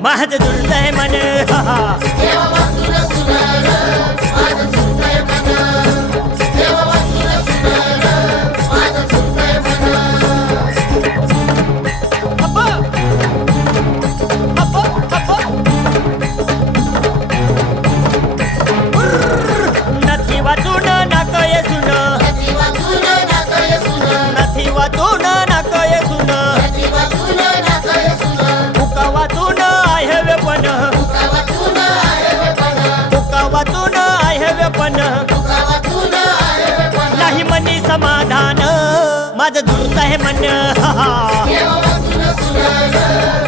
माझं जुळतंय मन देवा वाचून सुनार माझं झुलतंय मन देवा वाचून सुनार माझं झुलतंय मन हप्प हप्प हप्प नथी वाचून नाकय सुन नदी वाचून नाकय सुन नथी वाचून नाकय सुन नदी वाचून नाकय सुन बुका वाचून आहे वेपन तुका वाचून आहे वेपन बुका वाचून आहे वेपन तुका वाचून आहे वेपन नाही मनी समाधान माझं जुळत आहे मन देवा वाचून सुनार